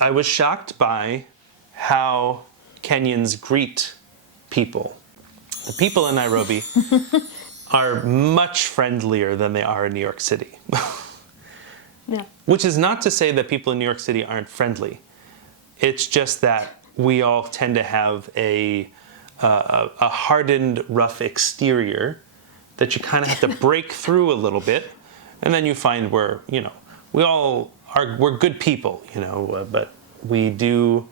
I was shocked by how Kenyans greet people. The people in Nairobi are much friendlier than they are in New York City. Yeah. Which is not to say that people in New York City aren't friendly. It's just that we all tend to have a hardened, rough exterior that you kind of have to break through a little bit, and then you find we're good people, but we don't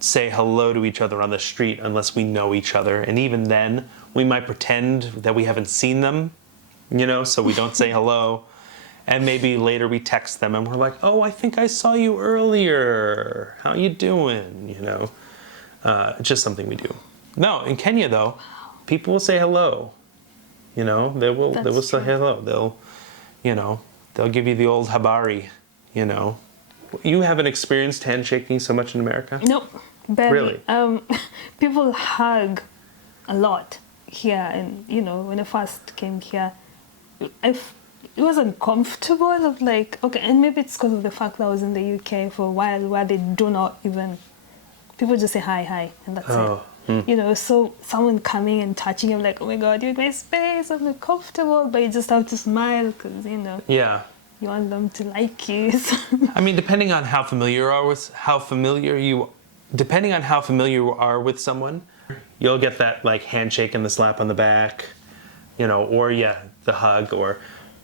say hello to each other on the street unless we know each other, and even then we might pretend that we haven't seen them, so we don't say hello. And maybe later we text them and we're like, oh, I think I saw you earlier. How you doing? It's just something we do. No, in Kenya though, people will say hello. They will say hello. They'll give you the old habari. You haven't experienced handshaking so much in America? Nope, barely. Really? People hug a lot here, and when I first came here, it was uncomfortable. Of like, okay, and maybe it's because of the fact that I was in the UK for a while, where they do not even, people just say hi, and that's it. So someone coming and touching you, like, oh my God, you're in my space, I'm uncomfortable, but you just have to smile because Yeah. you want them to like you. I mean, depending on how familiar you are with someone, you'll get that like handshake and the slap on the back, or the hug, or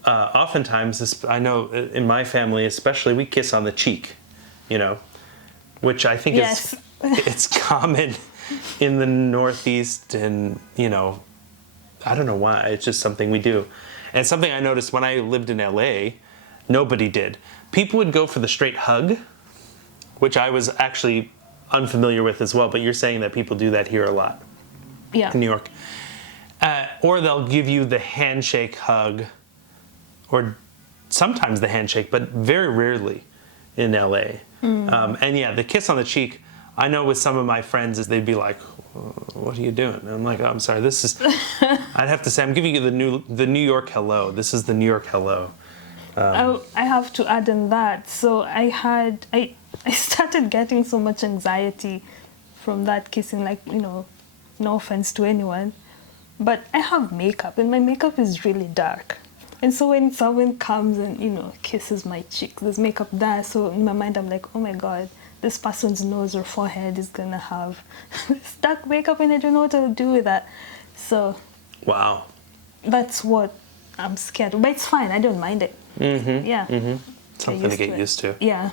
oftentimes, I know in my family especially, we kiss on the cheek, which I think yes. it's common in the Northeast, and I don't know why, it's just something we do. And it's something I noticed when I lived in LA, nobody did. People would go for the straight hug, which I was actually unfamiliar with as well, but you're saying that people do that here a lot. Yeah. In New York. Or they'll give you the handshake hug, or sometimes the handshake, but very rarely in LA. And the kiss on the cheek, I know with some of my friends, is they'd be like, what are you doing? And I'm like, oh, I'm sorry, this is, I'd have to say, I'm giving you the New York hello. This is the New York hello. I have to add on that. So I started getting so much anxiety from that kissing, like, no offense to anyone, but I have makeup, and my makeup is really dark. And so when someone comes and, kisses my cheek, there's makeup there. So in my mind, I'm like, oh my God, this person's nose or forehead is going to have dark makeup, and I don't know what to do with that. So wow, that's what I'm scared of. But it's fine. I don't mind it. Mm-hmm. Yeah. Mm-hmm. Something to get used to. Yeah.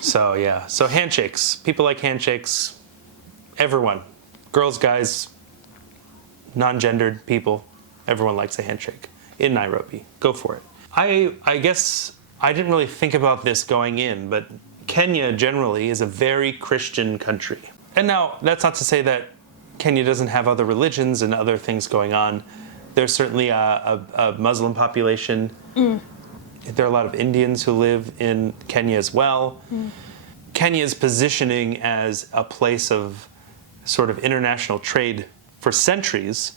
So handshakes. People like handshakes. Everyone. Girls, guys, non-gendered people. Everyone likes a handshake. In Nairobi. Go for it. I guess I didn't really think about this going in, but Kenya generally is a very Christian country. And now, that's not to say that Kenya doesn't have other religions and other things going on. There's certainly a Muslim population. There are a lot of Indians who live in Kenya as well. Kenya's positioning as a place of sort of international trade for centuries,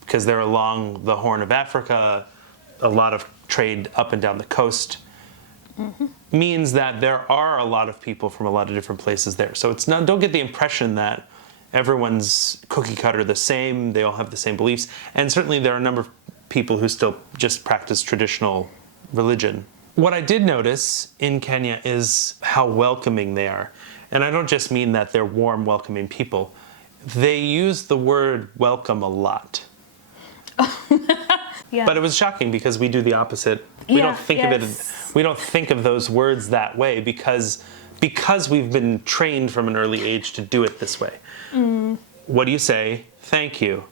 because they're along the Horn of Africa, a lot of trade up and down the coast, means that there are a lot of people from a lot of different places there. So don't get the impression that everyone's cookie cutter the same, they all have the same beliefs, and certainly there are a number of people who still just practice traditional religion. What I did notice in Kenya is how welcoming they are. And I don't just mean that they're warm, welcoming people. They use the word welcome a lot. Yeah. But it was shocking because we do the opposite. We don't think of it. We don't think of those words that way because we've been trained from an early age to do it this way. What do you say? Thank you.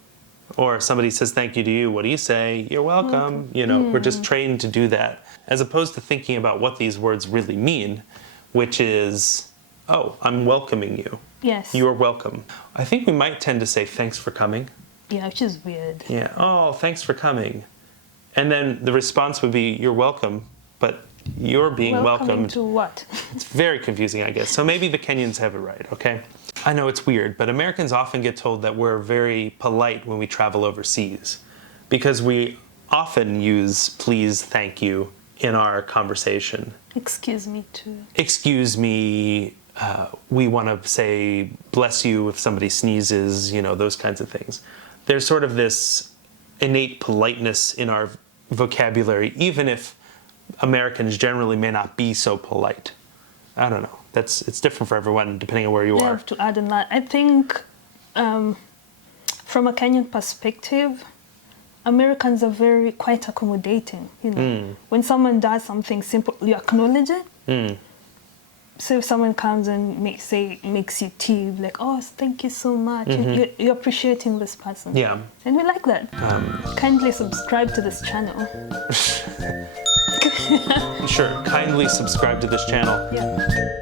Or somebody says thank you to you. What do you say? You're welcome. We're just trained to do that, as opposed to thinking about what these words really mean, which is, oh, I'm welcoming you. Yes. You're welcome. I think we might tend to say thanks for coming. Yeah, which is weird. Yeah. Oh, thanks for coming. And then the response would be, you're welcome, but you're being welcomed. To what? It's very confusing, I guess. So maybe the Kenyans have it right, okay? I know it's weird, but Americans often get told that we're very polite when we travel overseas because we often use please, thank you in our conversation. Excuse me too. Excuse me. We want to say bless you if somebody sneezes, you know, those kinds of things. There's sort of this innate politeness in our vocabulary, even if Americans generally may not be so polite. I don't know. It's different for everyone depending on where you I are. have to add on that. I think from a Kenyan perspective, Americans are very quite accommodating. You know, when someone does something simple, you acknowledge it. So if someone comes and makes you tea, like, oh, thank you so much. You're appreciating this person. Yeah. And we like that. Kindly subscribe to this channel. Sure. Kindly subscribe to this channel. Yeah.